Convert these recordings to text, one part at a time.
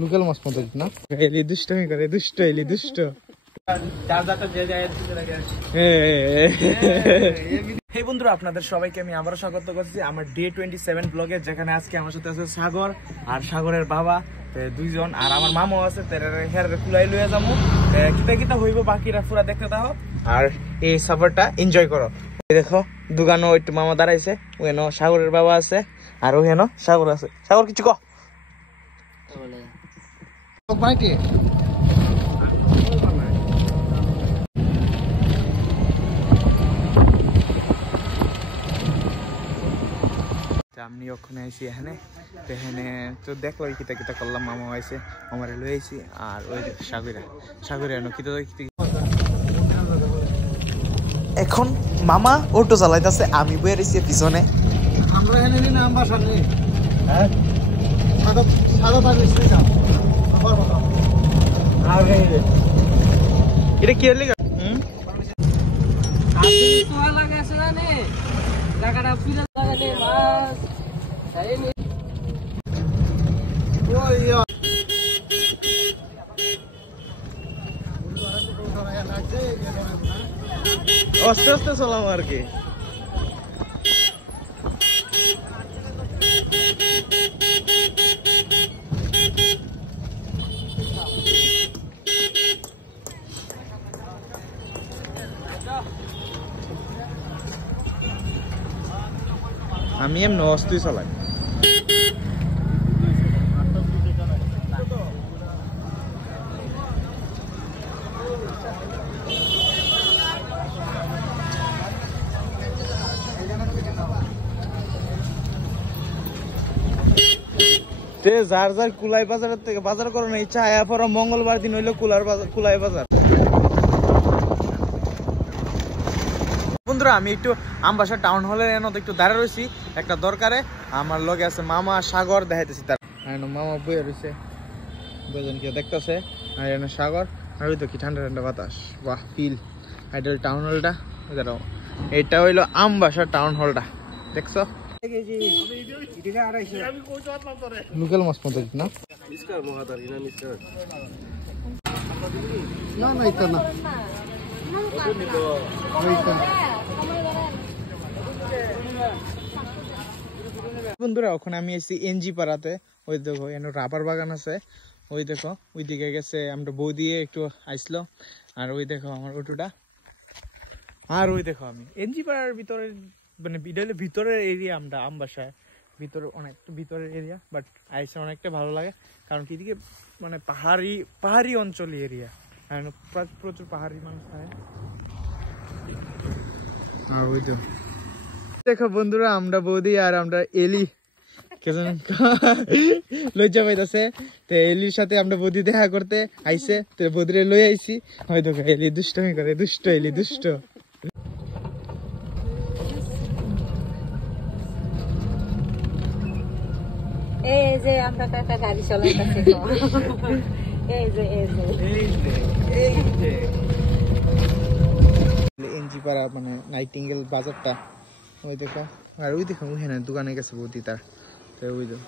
Local মাছ মতো না এলি দুষ্টমি করে দুষ্ট এলি দুষ্ট হে বন্ধুরা, আপনাদের সবাইকে আমি আবারও স্বাগত করছি আমার ডে 27 ব্লগে, যেখানে আজকে আমার সাথে আছে সাগর আর সাগরের বাবা দুইজন, আর আমার মামাও আছে। হের কুলাই লইয়া যাবো, কিতা কিতা হইব বাকিরা পুরা দেখতে থাকো আর এই সফরটা এনজয় করো। দেখো দোকানও একটু মামা দাঁড়াইছে, ওখানে সাগরের বাবা আছে আর ওখানে সাগর আছে। সাগর কিছু কো আমি ওখানে আইসি এখানে তো দেখো কিতা কিতা করলাম। মামা আইসে, আমার লই আইসি আর ওই সাগরে কিতা এখন মামা অটো চালাইতেছে, আমি বয়ে রয়েছি পিছনে। আমরা এখানে না আমরা সামনে হ্যাঁ এটা কি হলি আস্তে আস্তে চলাম আর কি। আমি এমনি অস্তুই চালাই। যার যার কুলাই বাজারের থেকে বাজার করার ইচ্ছা আয়া পর মঙ্গলবার দিন হইলো কুলাই বাজার। বন্ধুরা, আমি একটু আমবাসা টাউন হলের এনে একটু দাঁড়া রয়েছি একটা দরকারে। আমার লগে আছে মামা সাগর, দেখাইতেছি তার মামা বইয়া রয়েছে, দুজন কেউ দেখতেছে আর এনে সাগর আর ওই তো কি ঠান্ডা ঠান্ডা বাতাস, বাহ ফিল। এটা টাউন হলটা, এটা হইলো আমবাসা টাউন হলটা, দেখছো লোকাল মাছ মতো না বন্ধুরা। ওখানে আমি এসেছি এনজি পাড়াতে, ওই দেখো এনে রাবার বাগান আছে, ওই দেখো ওই দিকে গেছে আমরা বউ দিয়ে একটু আইসলো। আর ওই দেখো আমার অটোটা, আর ওই দেখো আমি এনজি পাড়ার ভিতরে, মানে ভিতরের এরিয়া, আমরা আমবাসায় ভিতরে অনেকটা ভিতরের এরিয়া, বাট আইসে অনেকটা ভালো লাগে কারণ কি এদিকে মানে পাহাড়ি অঞ্চল এরিয়া, প্রচুর পাহাড়ি মানুষ থাকে। আর ওই তো দেখো বন্ধুরা, আমরা বৌদি আর আমরা এলি কেজন লজ্জা পাইতেছে, তো এলির সাথে আমরা বৌদি দেখা করতে আইসে, তো বৌদিরে লই আইসি। হয় দেখো এলি দুষ্টমি করে দুষ্ট, এলি দুষ্ট। এই যে আমরা একটা গাড়ি চালাইতেছি, এনজি পাড়া মানে নাইটিঙ্গেল বাজারটা, ওই দেখো। আর ওই দেখো ওখানে দোকানে গেছে বৌদি তার, তো ওই তো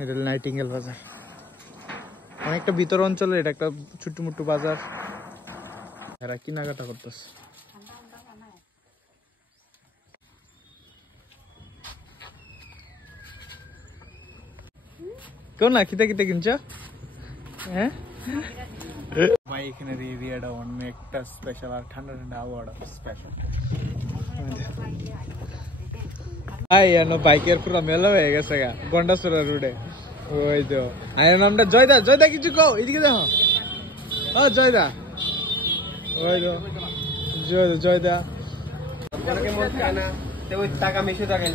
এটা নাইটিঙ্গেল বাজার, অনেকটা ভিতর অঞ্চলের এটা একটা ছোট্ট মোট্টু বাজার। এরা কেনাকাটা করতেছে। কেউ না খিতে খিতে কিনছ হ্যাঁ ভাই, এখানের এরিয়াটা অনেকটা স্পেশাল আর ঠান্ডা ঠান্ডা আবহাওয়াটা স্পেশাল। বাইকের পুরো মেলা হয়ে গেছে গা গন্ডাসুরা রোডে। ওই তো আয়ের নামটা জয়দা কিছু কও এদিকে দেখো। জয়দা, ওই তো জয়দা টাকা মিশে থাকে।